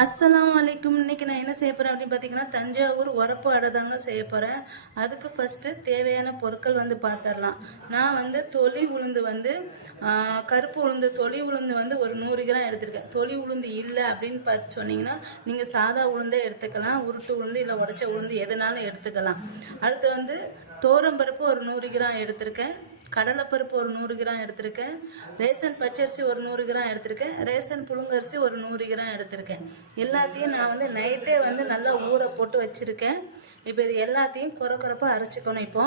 அஸ்லாம் வலைக்கும் இன்னைக்கு நான் என்ன செய்ய போறேன் அப்படின்னு பார்த்தீங்கன்னா தஞ்சாவூர் உரப்பு அடை தாங்க செய்ய போறேன். அதுக்கு ஃபர்ஸ்ட் தேவையான பொருட்கள் வந்து பார்த்துடலாம் நான் வந்து தொலி உளுந்து வந்து கருப்பு உளுந்து தொலி உளுந்து வந்து ஒரு நூறு கிராம் எடுத்திருக்கேன். தொலி உளுந்து இல்லை அப்படின்னு பார்த்து சொன்னீங்கன்னா நீங்கள் சாதா உளுந்தே எடுத்துக்கலாம். உருட்டு உளுந்து இல்லை உடச்ச உளுந்து எதுனாலும் எடுத்துக்கலாம். அடுத்து வந்து தோரம்பருப்பு ஒரு நூறு கிராம் எடுத்திருக்கேன். கடலைப்பருப்பு ஒரு நூறு கிராம் எடுத்திருக்கேன். ரேசன் பச்சரிசி ஒரு நூறு கிராம் எடுத்திருக்கேன். ரேசன் புழுங்கரிசி ஒரு நூறு கிராம் எடுத்திருக்கேன். எல்லாத்தையும் நான் வந்து நைட்டே வந்து நல்லா ஊற போட்டு வச்சுருக்கேன். இப்போ இது எல்லாத்தையும் குறை குறைப்பாக அரைச்சிக்கணும் இப்போ.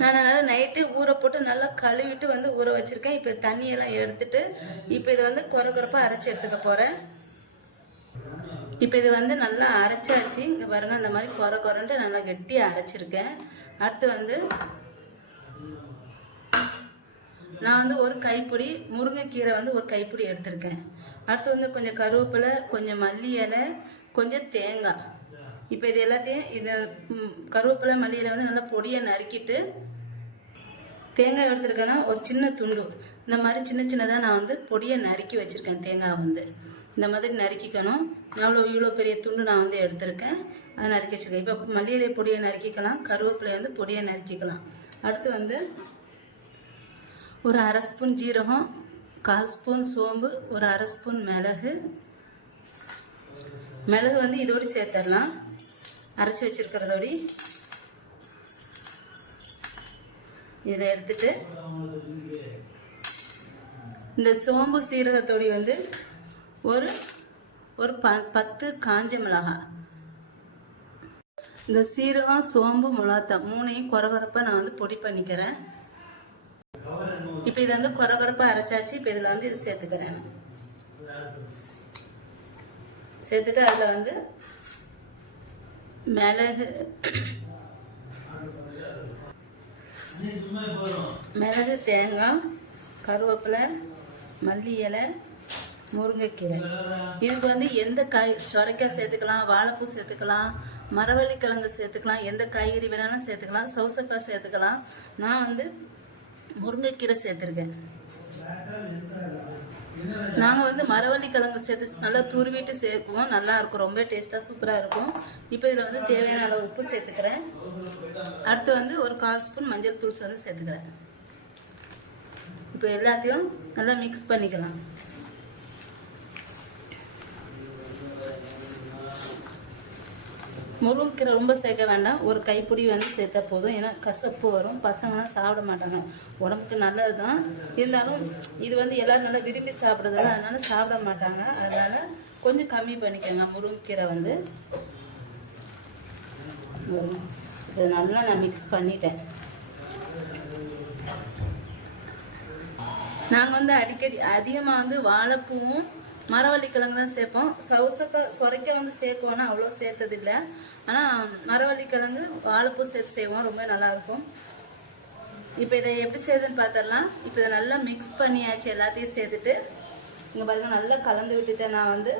நான் நல்லா நைட்டு ஊற போட்டு நல்லா கழுவிட்டு வந்து ஊற வச்சுருக்கேன். இப்போ தண்ணியெல்லாம் எடுத்துட்டு இப்போ இது வந்து குறை குறைப்பாக அரைச்சி எடுத்துக்க போகிறேன் இப்போ இது வந்து நல்லா அரைச்சாச்சு. இங்கே பாருங்க அந்த மாதிரி குறை குறைன்ட்டு நல்லா கெட்டியாக அரைச்சிருக்கேன். அடுத்து வந்து நான் வந்து ஒரு கைப்பிடி முருங்கைக்கீரை வந்து ஒரு கைப்பிடி எடுத்திருக்கேன். அடுத்து வந்து கொஞ்சம் கருவேப்பிலை கொஞ்சம் மல்லி இலை கொஞ்சம் தேங்காய். இப்போ இது எல்லாத்தையும் இதை கருவேப்பிலை மல்லி இலை வந்து நல்லா பொடியை நறுக்கிட்டு தேங்காய் எடுத்துருக்கேன்னா ஒரு சின்ன துண்டு. இந்த மாதிரி சின்ன சின்னதாக நான் வந்து பொடியை நறுக்கி வச்சுருக்கேன் தேங்காய் வந்து. இந்த மாதிரி நறுக்கிக்கணும். அவ்வளோ இவ்வளோ பெரிய துண்டு நான் வந்து எடுத்திருக்கேன். அதை நறுக்கி வச்சுருக்கேன். இப்போ மல்லியிலை பொடியை நறுக்கிக்கலாம். கருவேப்பிலை வந்து பொடியை நறுக்கிக்கலாம். அடுத்து வந்து ஒரு அரை ஸ்பூன் ஜீரகம் கால் ஸ்பூன் சோம்பு ஒரு அரை ஸ்பூன் மிளகு. மிளகு வந்து இதோடு சேர்த்துடலாம். அரைச்சி வச்சிருக்கிறதோடி. இதை எடுத்துட்டு இந்த சோம்பு சீரகத்தோடி வந்து ஒரு ஒரு ப பத்து காஞ்ச மிளகாய் இந்த சீரகம் சோம்பு மிளகாத்தா மூணையும் குறகுறப்பாக நான் வந்து பொடி பண்ணிக்கிறேன். இப்போ இதை வந்து குறகுறப்பாக அரைச்சாச்சு. இப்போ இதில் வந்து இது சேர்த்துக்கிறேன். சேர்த்துட்டு அதில் வந்து மிளகு மிளகு தேங்காய் கருவேப்பிலை மல்லி இலை முருங்கைக்கீரை. இதுக்கு வந்து எந்த காய் சொரைக்காய் சேர்த்துக்கலாம் வாழைப்பூ சேர்த்துக்கலாம் மரவள்ளி கிழங்கு சேர்த்துக்கலாம் எந்த காய்கறி வேணாலும் சேர்த்துக்கலாம் சௌசக்காய் சேர்த்துக்கலாம். நான் வந்து முருங்கைக்கீரை சேர்த்துருக்கேன். நாங்கள் வந்து மரவள்ளி கிழங்கு சேர்த்து நல்லா துருவிட்டு சேர்க்குவோம். நல்லா இருக்கும். ரொம்ப டேஸ்ட்டாக சூப்பராக இருக்கும். இப்போ இதில் வந்து தேவையான அளவு உப்பு சேர்த்துக்கிறேன். அடுத்து வந்து ஒரு கால் ஸ்பூன் மஞ்சள் தூள் வந்து சேர்த்துக்கிறேன். இப்போ எல்லாத்தையும் நல்லா மிக்ஸ் பண்ணிக்கலாம். முருங்கைக்கீரை ரொம்ப சேர்க்க வேண்டாம். ஒரு கைப்பிடி வந்து சேர்த்தா போதும். ஏன்னா கசப்பு வரும். பசங்களாம் சாப்பிட மாட்டாங்க. உடம்புக்கு நல்லது தான் இருந்தாலும் இது வந்து எல்லோரும் நல்லா விரும்பி சாப்பிட்றதில்ல அதனால சாப்பிட மாட்டாங்க. அதனால் கொஞ்சம் கம்மி பண்ணிக்கோங்க முருங்கைக்கீரை வந்து. இது நல்லா நான் மிக்ஸ் பண்ணிட்டேன். நாங்கள் வந்து அடிக்கடி அதிகமாக வந்து வாழைப்பூவும் மரவள்ளி கிழங்கு தான் சேர்ப்போம். சவுசக்காய் சுரைக்க வந்து சேர்க்குவோன்னா அவ்வளோ சேர்த்ததில்லை. ஆனால் மரவள்ளி கிழங்கு வாழைப்பூ சேர்த்து செய்வோம். ரொம்ப நல்லாயிருக்கும். இப்போ இதை எப்படி செய்யுதுன்னு பார்த்துடலாம். இப்போ இதை நல்லா மிக்ஸ் பண்ணியாச்சு எல்லாத்தையும் சேர்த்துட்டு இங்கே பாருங்க நல்லா கலந்து விட்டுட்டேன் நான் வந்து.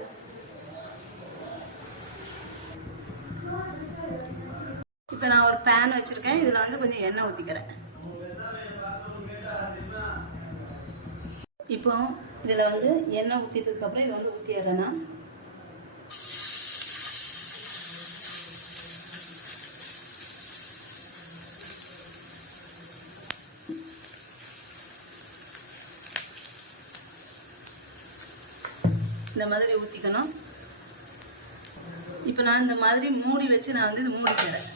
இப்போ நான் ஒரு பேன் வச்சுருக்கேன். இதில் வந்து கொஞ்சம் எண்ணெய் ஊற்றிக்கிறேன் இப்போ இதில் வந்து எண்ணெய் ஊற்றிட்டதுக்கப்புறம் இதை வந்து ஊற்றிடுறேன்னா இந்த மாதிரி ஊற்றிக்கணும் இப்போ நான் இந்த மாதிரி மூடி வச்சு நான் வந்து இது மூடிக்கிறேன்.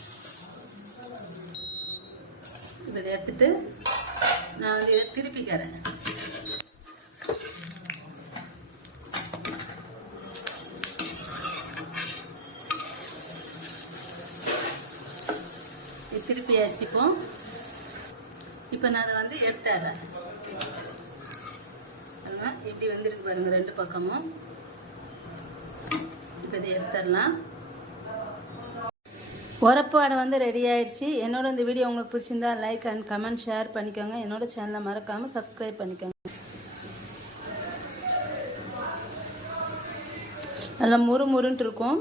இதை எடுத்துட்டு நான் வந்து இதை திருப்பிக்கிறேன். இது திருப்பியாச்சு இப்போ இப்போ நான் அதை வந்து எடுத்துறேன். இப்படி வந்துருக்கு பாருங்கள் பாருங்க ரெண்டு பக்கமும். இப்போ இதை எடுத்துடலாம். உரப்பாடை வந்து ரெடி ஆயிடுச்சு. என்னோட இந்த வீடியோ உங்களுக்கு பிடிச்சிருந்தா லைக் அண்ட் கமெண்ட் ஷேர் பண்ணிக்கோங்க. என்னோட சேனலை மறக்காமல் சப்ஸ்கிரைப் பண்ணிக்கோங்க. நல்லா முறு முருன்ட்டு இருக்கும்.